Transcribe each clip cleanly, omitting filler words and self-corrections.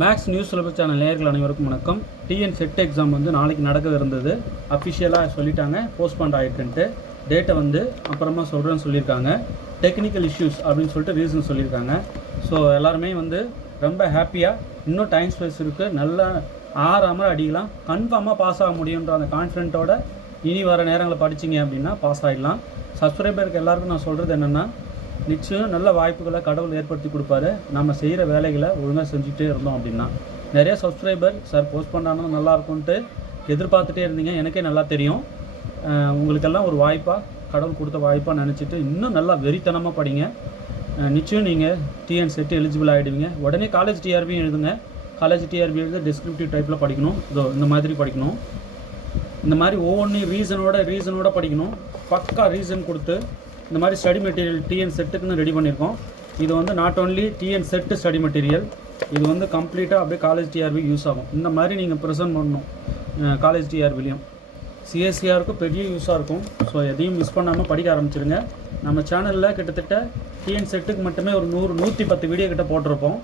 Maths news syllabus channel நேயர்கள் அனைவருக்கும் வணக்கம். டிஎன் செட் எக்ஸாம் வந்து நாளைக்கு நடக்க இருந்தது. அஃபிஷியலாக சொல்லிட்டாங்க, போஸ்ட்பாண்ட் ஆகிட்டுன்ட்டு. டேட்டை வந்து அப்புறமா சொல்கிறேன்னு சொல்லியிருக்காங்க. டெக்னிக்கல் இஷ்யூஸ் அப்படின்னு சொல்லிட்டு ரீசன் சொல்லியிருக்காங்க. ஸோ எல்லாருமே வந்து ரொம்ப ஹாப்பியாக, இன்னும் டைம் ஸ்பேஸ் இருக்குது, நல்லா ஆறாமல் அடிக்கலாம், கன்ஃபார்மாக பாஸ் ஆக முடியுன்ற அந்த கான்ஃபிடென்ட்டோட இனி வர நேரங்களில் படிச்சிங்க அப்படின்னா பாஸ் ஆகிடலாம். சப்ஸ்கிரைபருக்கு எல்லாருக்கும் நான் சொல்கிறது என்னென்னா, நிச்சயம் நல்ல வாய்ப்புகளை கடவுள் ஏற்படுத்தி கொடுப்பாரு. நம்ம செய்கிற வேலைகளை ஒழுங்காக செஞ்சுக்கிட்டே இருந்தோம் அப்படின்னா. நிறைய சப்ஸ்கிரைபர் சார் போஸ்ட் பண்ணாலும் நல்லாயிருக்கும்ன்ட்டு எதிர்பார்த்துட்டே இருந்தீங்க. எனக்கே நல்லா தெரியும். உங்களுக்கெல்லாம் ஒரு வாய்ப்பாக, கடவுள் கொடுத்த வாய்ப்பாக நினச்சிட்டு இன்னும் நல்லா வெறித்தனமாக படிங்க. நிச்சயம் நீங்கள் டிஎன் செட் எலிஜிபிள் ஆகிடுவீங்க. உடனே காலேஜ் டிஆர்பியும் எழுதுங்க. காலேஜ் டிஆர்பி எழுத டிஸ்கிரிப்டிவ் டைப்பில் படிக்கணும். இதோ இந்த மாதிரி படிக்கணும். இந்த மாதிரி ஒவ்வொன்றையும் ரீசனோட படிக்கணும். பக்கா ரீசன் கொடுத்து இந்த மாதிரி ஸ்டடி மெட்டீரியல் டிஎன் செட்டுக்குன்னு ரெடி பண்ணியிருக்கோம். இது வந்து not only TN set study material, இது வந்து கம்ப்ளீட்டாக அப்படியே காலேஜ் டிஆர்பி யூஸ் ஆகும். இந்த மாதிரி நீங்கள் ப்ரெசென்ட் பண்ணணும். காலேஜ் டிஆர்பிலையும் சிஎஸ்சிஆருக்கும் பெரிய யூஸாக இருக்கும். ஸோ எதையும் மிஸ் பண்ணாமல் படிக்க ஆரம்பிச்சிருங்க. நம்ம சேனலில் கிட்டத்தட்ட டிஎன் செட்டுக்கு மட்டுமே ஒரு 110 வீடியோ கிட்ட போட்டிருப்போம்.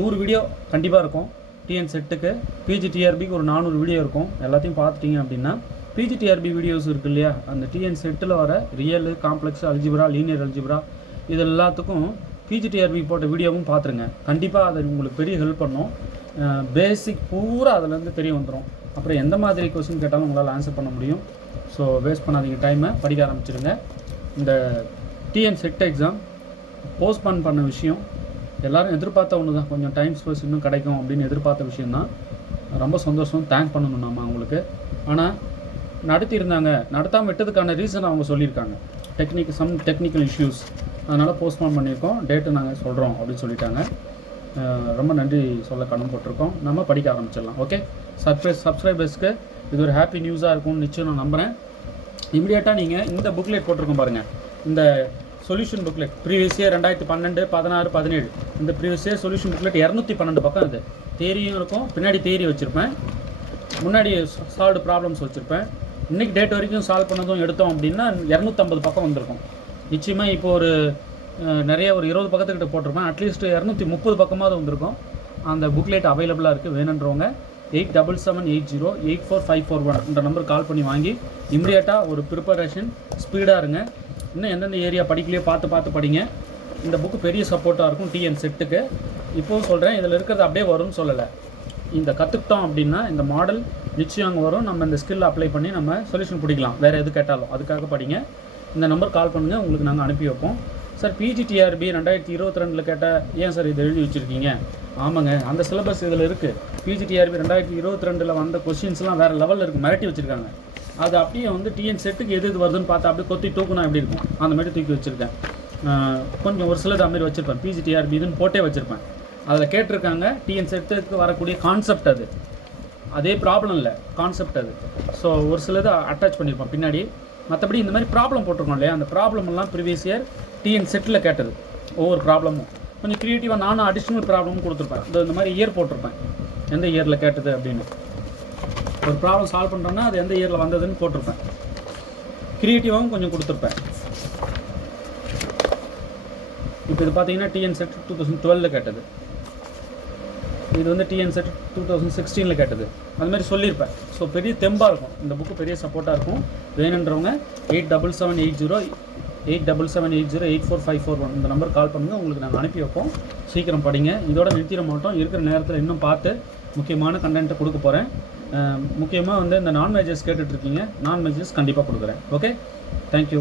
100 வீடியோ கண்டிப்பாக இருக்கும் டிஎன் செட்டுக்கு. பிஜிடிஆர்பிக்கு ஒரு 400 வீடியோ இருக்கும். எல்லாத்தையும் பார்த்துட்டிங்க அப்படின்னா பிஜிடிஆர்பி வீடியோஸ் இருக்குது இல்லையா, அந்த டிஎன் செட்டில் வர real, complex, algebra, linear algebra, இது எல்லாத்துக்கும் பிஜிடிஆர்பி போட்ட வீடியோவும் பார்த்துருங்க. கண்டிப்பாக அது உங்களுக்கு பெரிய ஹெல்ப் பண்ணும். பேசிக் பூரா அதிலேருந்து தெரிய வந்துடும். அப்புறம் எந்த மாதிரி கொஸ்டின் கேட்டாலும் உங்களால் ஆன்சர் பண்ண முடியும். ஸோ வேஸ்ட் பண்ணாதீங்க டைமை, படிக்க ஆரம்பிச்சிருங்க. இந்த டிஎன் செட் எக்ஸாம் போஸ்ட்பான் பண்ண விஷயம் எல்லோரும் எதிர்பார்த்த ஒன்று தான். கொஞ்சம் டைம் ஸ்பேஸ் இன்னும் கிடைக்கும் அப்படின்னு எதிர்பார்த்த விஷயந்தான். ரொம்ப சந்தோஷம், தேங்க் பண்ணணும் நம்ம அவங்களுக்கு. ஆனால் நடத்தியிருந்தாங்க, நடத்தாமல் விட்டதுக்கான ரீசன் அவங்க சொல்லியிருக்காங்க. டெக்னிக்கல் இஷ்யூஸ், அதனால் போஸ்ட்பான் பண்ணியிருக்கோம், டேட்டு நாங்கள் சொல்கிறோம் அப்படின்னு சொல்லிட்டாங்க. ரொம்ப நன்றி சொல்ல கடமைப்பட்டிருக்கோம். நம்ம படிக்க ஆரம்பிச்சிடலாம். ஓகே, சப்ஸ்கிரைபர்ஸ்க்கு இது ஒரு ஹாப்பி நியூஸாக இருக்கும்னு நிச்சயம் நான் நம்புகிறேன். இமீடியட்டாக நீங்கள் இந்த புக்லெட் போட்டிருக்கோம் பாருங்கள், இந்த சொல்யூஷன் புக்லெட் ப்ரீவியஸ் இயர் 2012, 16, 17 இந்த ப்ரீவியஸ் இயர் சொல்யூஷன் புக்லெட் 212 பக்கம். அது தேரியும் இருக்கும், பின்னாடி தேரி வச்சுருப்பேன், முன்னாடி சால்வ்டு ப்ராப்ளம்ஸ் வச்சுருப்பேன். இன்றைக்கி டேட் வரைக்கும் சால்வ் பண்ணதும் எடுத்தோம் அப்படின்னா 250 பக்கம் வந்திருக்கும். நிச்சயமாக இப்போ ஒரு நிறைய ஒரு 20 பக்கத்துக்கிட்ட போட்டிருப்பேன். அட்லீஸ்ட் 230 பக்கமாவது வந்திருக்கும். அந்த புக்லெட் அவைலபிளாக இருக்குது. வேணுன்றவங்க 8778084541 இந்த நம்பருக்கு கால் பண்ணி வாங்கி இம்மிடியட்டாக ஒரு ப்ரிப்பரேஷன் ஸ்பீடாக இருங்க. இன்னும் எந்தெந்த ஏரியா படிக்கலையோ பார்த்து படிங்க. இந்த புக்கு பெரிய சப்போர்ட்டாக இருக்கும் டிஎன் செட்டுக்கு. இப்போவும் சொல்கிறேன், இதில் இருக்கிறது அப்படியே வரும்னு சொல்லலை. இந்த கற்றுக்கிட்டோம் அப்படின்னா இந்த மாடல் நிச்சயம் அங்கே வரும். நம்ம இந்த ஸ்கில் அப்ளை பண்ணி நம்ம சொல்யூஷன் பிடிக்கலாம், வேறு எது கேட்டாலும். அதுக்காக படிங்க. இந்த நம்பர் கால் பண்ணுங்கள், உங்களுக்கு நாங்கள் அனுப்பி வைப்போம். சார் பிஜிடிஆர்பி 2022 கேட்டால் ஏன் சார் இது எழுதி வச்சுருக்கீங்க? ஆமாங்க, அந்த சிலபஸ் இதில் இருக்குது. பிஜிடிஆர்பி 2022 வந்த கொஸ்டின்ஸ்லாம் வேறு லெவலில் இருக்குது, மிரட்டி வச்சுருக்காங்க. அது அப்படியே வந்து டிஎன் செட்டுக்கு எது வருதுன்னு பார்த்தா அப்படியே கொத்தி தூக்குனா எப்படி இருக்கும், அந்த மாதிரி தூக்கி வச்சுருக்கேன். கொஞ்சம் ஒரு சிலது அது மாதிரி வச்சுருப்பேன். பிஜிடிஆர்பி இதுன்னு போட்டே வச்சுருப்பேன். அதில் கேட்டிருக்காங்க டிஎன் செட்டுக்கு வரக்கூடிய கான்செப்ட், அதே ப்ராப்ளம் இல்லை, கான்செப்ட் அது. ஸோ ஒரு சிலது அட்டாச் பண்ணியிருப்போம் பின்னாடி. மற்றபடி இந்த மாதிரி ப்ராப்ளம் போட்டிருக்கோம் இல்லையா, அந்த ப்ராப்ளமெல்லாம் ப்ரீவியஸ் இயர் டிஎன் செட்டில் கேட்டது. ஒவ்வொரு ப்ராப்ளமும் கொஞ்சம் க்ரியேட்டிவாக நானும் அடிஷ்னல் ப்ராப்ளமும் கொடுத்துருப்பேன். இந்த மாதிரி இயர் போட்டிருப்பேன், எந்த இயரில் கேட்டது அப்படின்னு. ஒரு ப்ராப்ளம் சால்வ் பண்ணுறோன்னா அது எந்த இயரில் வந்ததுன்னு போட்டிருப்பேன். க்ரியேட்டிவாகவும் கொஞ்சம் கொடுத்துருப்பேன். இப்போ இது பார்த்தீங்கன்னா டிஎன் செட் 2012 கேட்டது. இது வந்து டிஎன் செட் 2016 கேட்டது. அது மாதிரி சொல்லியிருப்பேன். ஸோ பெரிய தெம்பாக இருக்கும். இந்த புக்கு பெரிய சப்போர்ட்டாக இருக்கும். வேணுன்றவங்க 8778084541 இந்த நம்பர் கால் பண்ணுங்கள். உங்களுக்கு நாங்கள் அனுப்பி வைப்போம். சீக்கிரம் படிங்க. இதோட நிறுத்திட மாட்டோம். இருக்கிற நேரத்தில் இன்னும் பார்த்து முக்கியமான கண்டென்ட்டை கொடுக்க போகிறேன். முக்கியமாக வந்து இந்த நான் மேஜர்ஸ் கேட்டுட்ருக்கீங்க, நான் மேஜர்ஸ் கண்டிப்பாக கொடுக்குறேன். Okay, thank you.